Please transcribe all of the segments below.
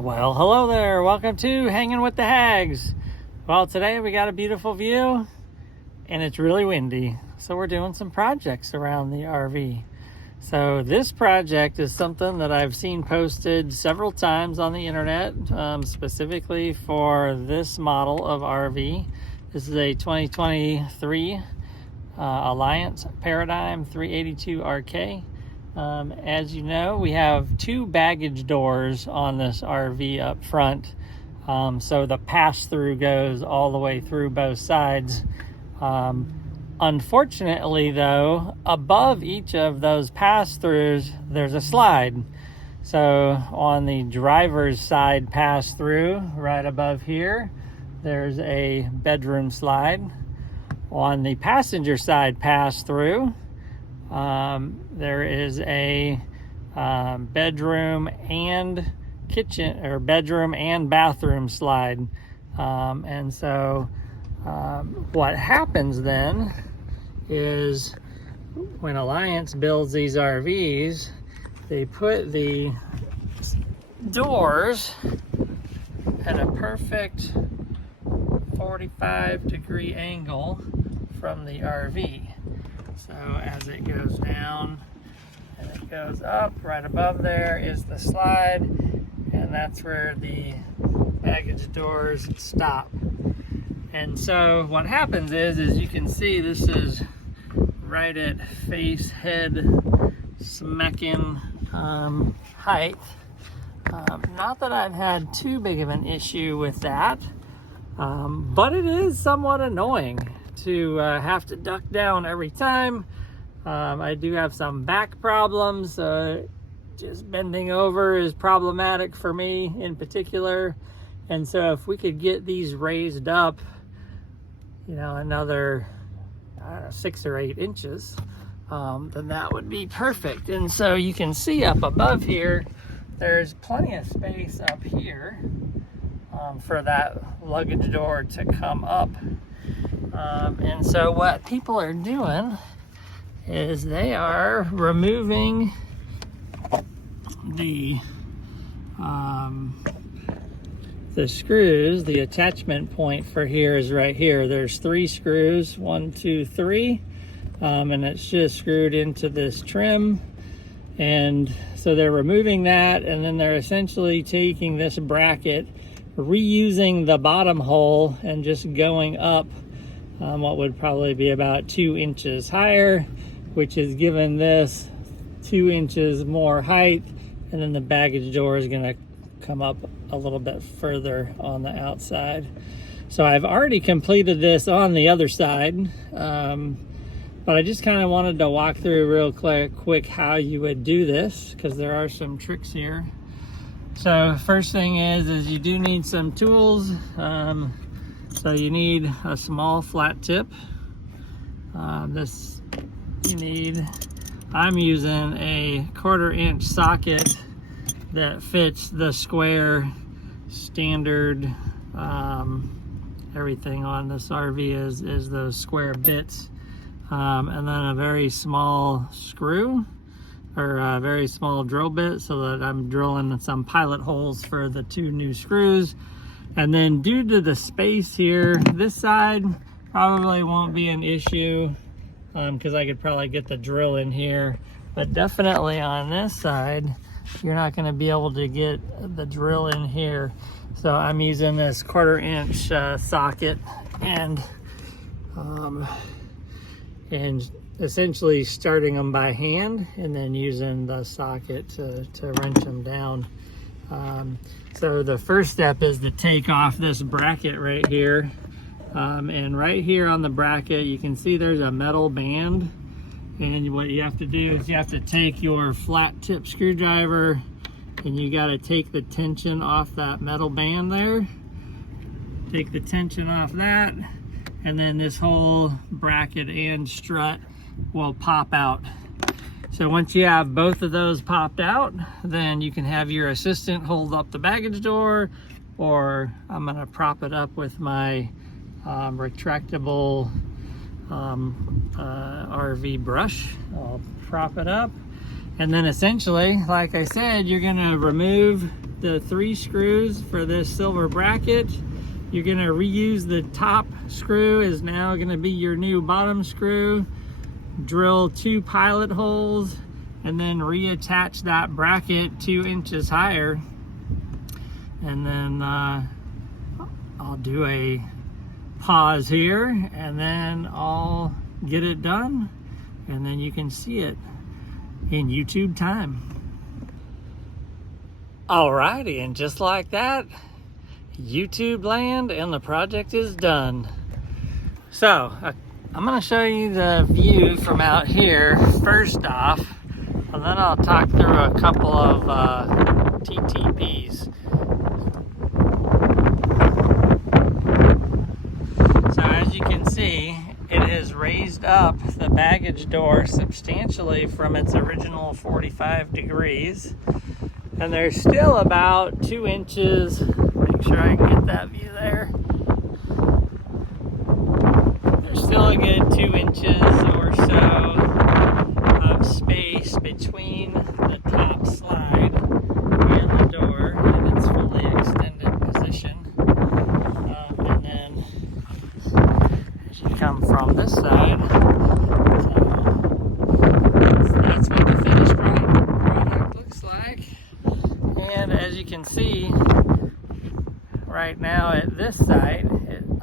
Well, hello there. Welcome to Hanging with the Hags. Well, today we got a beautiful view and it's really windy. So we're doing some projects around the RV. So this project is something that I've seen posted several times on the internet, specifically for this model of RV. This is a 2023 Alliance Paradigm 382 RK. As you know, we have two baggage doors on this RV up front. So the pass-through goes all the way through both sides. Unfortunately, though, above each of those pass-throughs, there's a slide. So on the driver's side pass-through, right above here, there's a bedroom slide. On the passenger side pass-through, there is a bedroom and kitchen, or bedroom and bathroom slide. And so what happens then is when Alliance builds these RVs, they put the doors at a perfect 45-degree angle from the RV. So as it goes down and it goes up, right above there is the slide, and that's where the baggage doors stop. And so what happens is you can see this is right at face head smacking height. Not that I've had too big of an issue with that, but it is somewhat annoying to have to duck down every time. I do have some back problems. Just bending over is problematic for me in particular. And so if we could get these raised up, you know, another 6 or 8 inches, then that would be perfect. And so you can see up above here, there's plenty of space up here for that luggage door to come up. And so what people are doing is they are removing the screws. The attachment point for here is right here. There's 3 screws, 1, 2, 3, and it's just screwed into this trim. And so they're removing that, and then they're essentially taking this bracket, reusing the bottom hole, and just going up what would probably be about 2 inches higher, which is giving this 2 inches more height, and then the baggage door is going to come up a little bit further on the outside. So I've already completed this on the other side, but I just kind of wanted to walk through real quick how you would do this, because there are some tricks here. So first thing is you do need some tools. So you need a small flat tip. I'm using a 1/4 inch socket that fits the square standard. Everything on this RV is those square bits. And then a very small screw, or a very small drill bit, so that I'm drilling some pilot holes for the 2 new screws. And then due to the space here, this side probably won't be an issue, because I could probably get the drill in here. But definitely on this side, you're not going to be able to get the drill in here. So I'm using this 1/4 inch socket, and essentially starting them by hand and then using the socket to wrench them down. So the first step is to take off this bracket right here. And right here on the bracket, you can see there's a metal band. And what you have to do is you have to take your flat tip screwdriver, and you got to take the tension off that metal band there. Take the tension off that, and then this whole bracket and strut will pop out. So once you have both of those popped out, then you can have your assistant hold up the baggage door, or I'm gonna prop it up with my retractable RV brush. I'll prop it up, and then essentially, like I said, you're gonna remove the 3 screws for this silver bracket. You're gonna reuse the top screw is now gonna be your new bottom screw. Drill 2 pilot holes and then reattach that bracket 2 inches higher. And then I'll do a pause here and then I'll get it done, and then you can see it in YouTube time. Alrighty, and just like that, YouTube land and the project is done. So I'm going to show you the view from out here first off, and then I'll talk through a couple of TTPs. So as you can see, it has raised up the baggage door substantially from its original 45 degrees. And there's still about 2 inches, make sure I can get that view there. There's still a good 2 inches or so of space between the top slide and the door in its fully extended position. And then as you come from this side, so that's what the finished product looks like. And as you can see, right now at this side,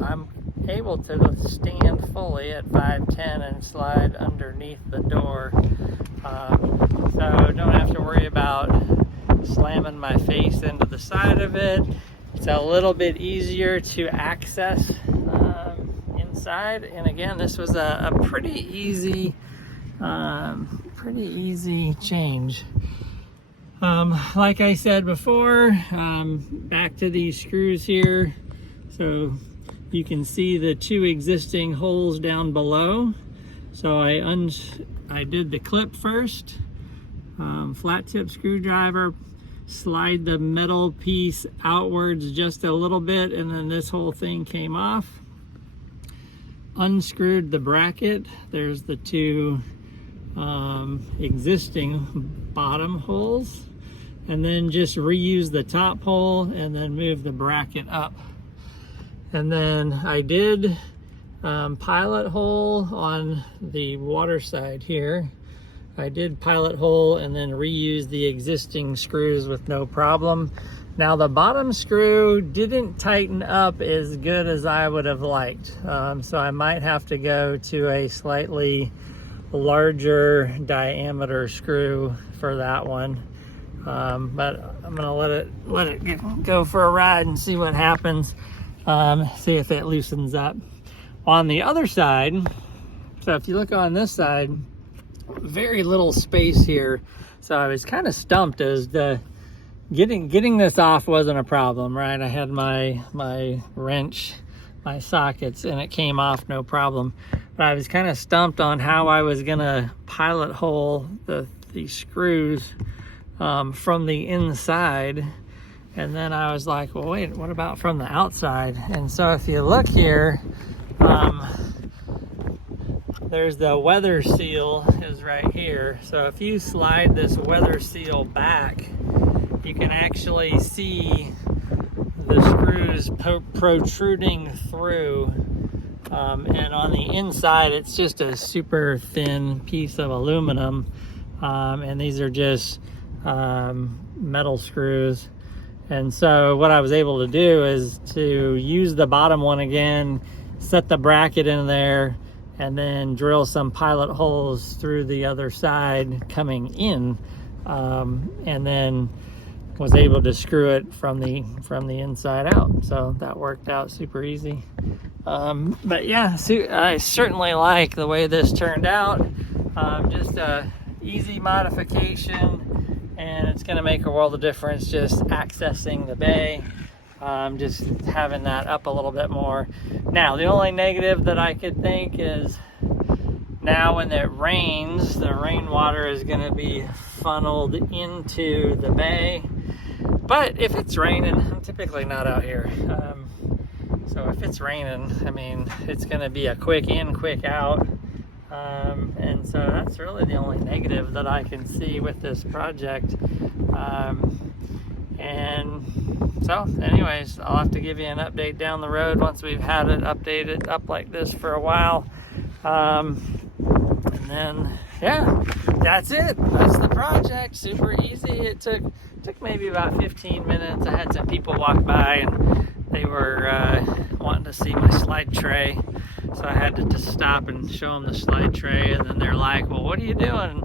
I'm able to stand fully at 5'10" and slide underneath the door. So don't have to worry about slamming my face into the side of it. It's a little bit easier to access inside. And again, this was a pretty easy change. Like I said before, back to these screws here. So you can see the 2 existing holes down below. So I did the clip first, flat tip screwdriver, slide the metal piece outwards just a little bit, and then this whole thing came off. Unscrewed the bracket. There's the 2 existing bottom holes, and then just reuse the top hole and then move the bracket up. And then I did pilot hole on the water side here. I did pilot hole and then reuse the existing screws with no problem. Now the bottom screw didn't tighten up as good as I would have liked. So I might have to go to a slightly larger diameter screw for that one. But I'm gonna let it go for a ride and see what happens. See if it loosens up. On the other side, so if you look on this side, very little space here. So I was kind of stumped as the getting this off wasn't a problem, right? I had my wrench, my sockets, and it came off no problem. But I was kind of stumped on how I was gonna pilot hole the screws from the inside. And then I was like, well, wait, what about from the outside? And so if you look here, there's the weather seal is right here. So if you slide this weather seal back, you can actually see the screws protruding through. And on the inside, it's just a super thin piece of aluminum. And these are just metal screws. And so what I was able to do is to use the bottom one again, set the bracket in there, and then drill some pilot holes through the other side coming in, and then was able to screw it from the inside out. So that worked out super easy. But yeah, I certainly like the way this turned out. Just a easy modification, and it's going to make a world of difference just accessing the bay, just having that up a little bit more. Now the only negative that I could think is now when it rains, the rainwater is going to be funneled into the bay. But if it's raining, I'm typically not out here, so if it's raining, I mean, it's going to be a quick in, quick out. And so that's really the only negative that I can see with this project. And So anyways, I'll have to give you an update down the road once we've had it updated up like this for a while. And then, yeah, that's it. That's the project. Super easy. It took maybe about 15 minutes. I had some people walk by and they were wanting to see my slide tray. So I had to just stop and show them the slide tray. And then they're like, well, what are you doing?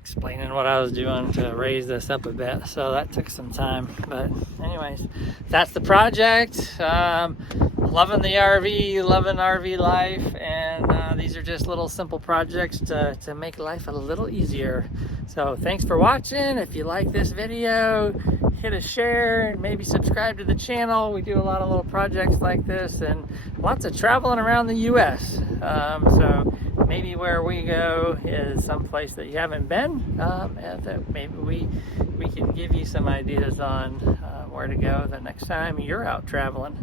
Explaining what I was doing to raise this up a bit. So that took some time. But anyways, that's the project. Loving the RV, loving RV life, and these are just little simple projects to make life a little easier. So thanks for watching. If you like this video, hit a share and maybe subscribe to the channel. We do a lot of little projects like this and lots of traveling around the US. So maybe where we go is someplace that you haven't been, and that maybe we can give you some ideas on where to go the next time you're out traveling.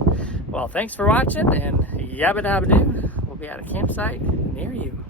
Well, thanks for watching, and yabba dabba doo. We'll be at a campsite near you.